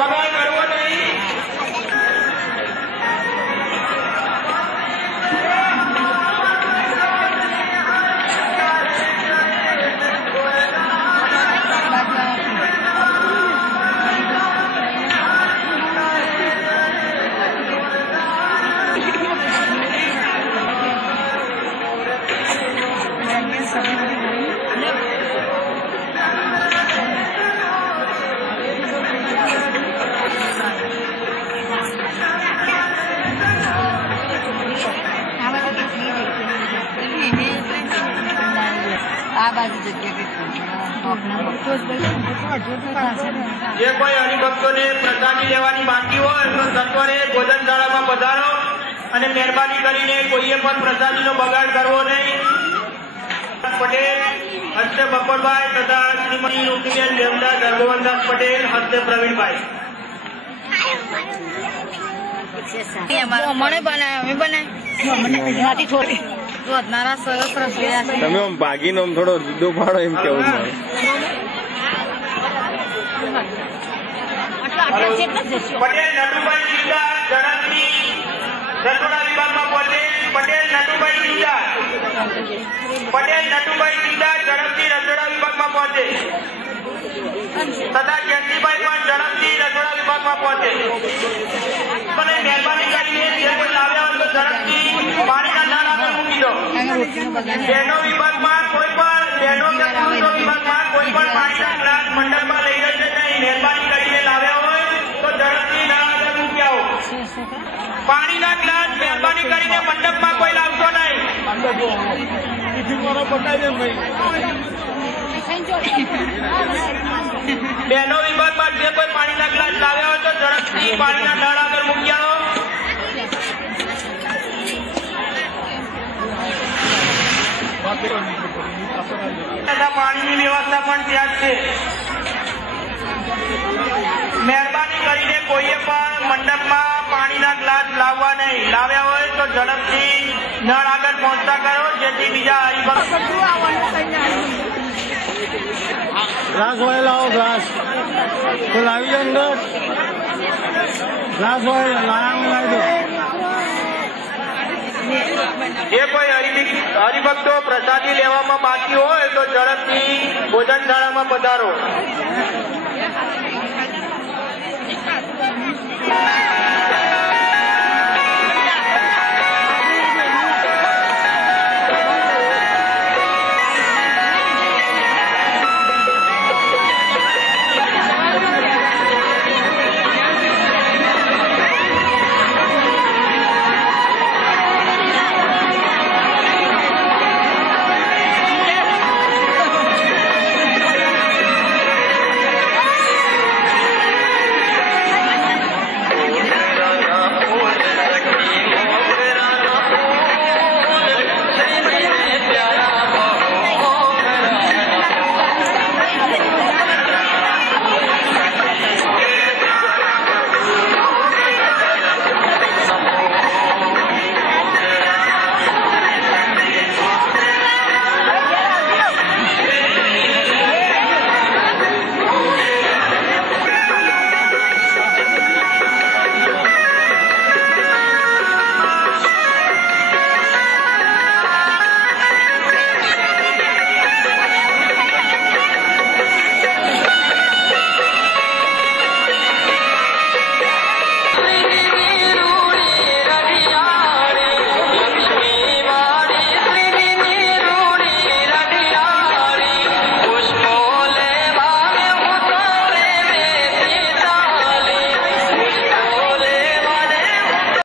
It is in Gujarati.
બગાડ કરવો નહીં. જે કોઈ હરિભક્તોને પ્રસાદી લેવાની બાકી હોય તો સત્વરે ભોજનશાળામાં પધારો અને મહેરબાની કરીને કોઈએ પણ પ્રસાદીનો બગાડ કરવો નહીં. પટેલ હસ્તે બપોરભાઈ તથા શ્રીમતી રૂપીબેન દેવદાસ ધર્મવનદાસ પટેલ હસ્તે પ્રવીણભાઈ. તમે આમ ભાગીને આમ થોડો જુદો પાડો એમ કેવું મારે. પટેલ નટુભાઈ સિદ્ધાર્થ ઝડપથી રસોડા વિભાગમાં પહોંચે. પટેલ નટુભાઈ સિદ્ધાર્થ ઝડપથી રસોડા વિભાગમાં પહોંચે તથા જયંતિભાઈ પણ ઝડપથી રસોડા વિભાગમાં પહોંચે. અને મહેરબાની કરીને જે કોઈ લાવ્યા હોય તો ઝડપથી પાણીના નળ આગળ મૂકી દો. બહેનો વિભાગમાં કોઈ પણ બહેનો કે પુરુષો વિભાગમાં કોઈ પણ પાણીના ગ્લાસ મંડપમાં લઈ જશે નહીં. મહેરબાની કરીને લાવ્યા હોય તો ઝડપથી નળ આગળ મૂકી આવો. પાણીના ગ્લાસ મહેરબાની કરીને મંડપમાં કોઈ લાવશો નહીં. બહેનો વિભાગમાં જે કોઈ પાણીના ગ્લાસ લાવ્યા હોય તો ઝડપથી પાણીના નળ આગળ મૂકી આવો. પાણીની વ્યવસ્થા પણ ત્યાં છે. મહેરબાની કરીને કોઈએ પણ મંડપમાં પાણીના ગ્લાસ લાવવા નહીં. લાવ્યા હોય તો ઝડપથી નળ આગળ પહોંચતા કરો જેથી બીજા હરિભક્ત ગ્લાસ હોય લાવો. ગ્લાસ તો લાવી જાય અંદર. ગ્લાસ હોય લાવી દો. જે કોઈ હરિભક્તો પ્રસાદી લેવામાં બાકી હોય તો ઝડપથી ભોજનશાળામાં પધારો.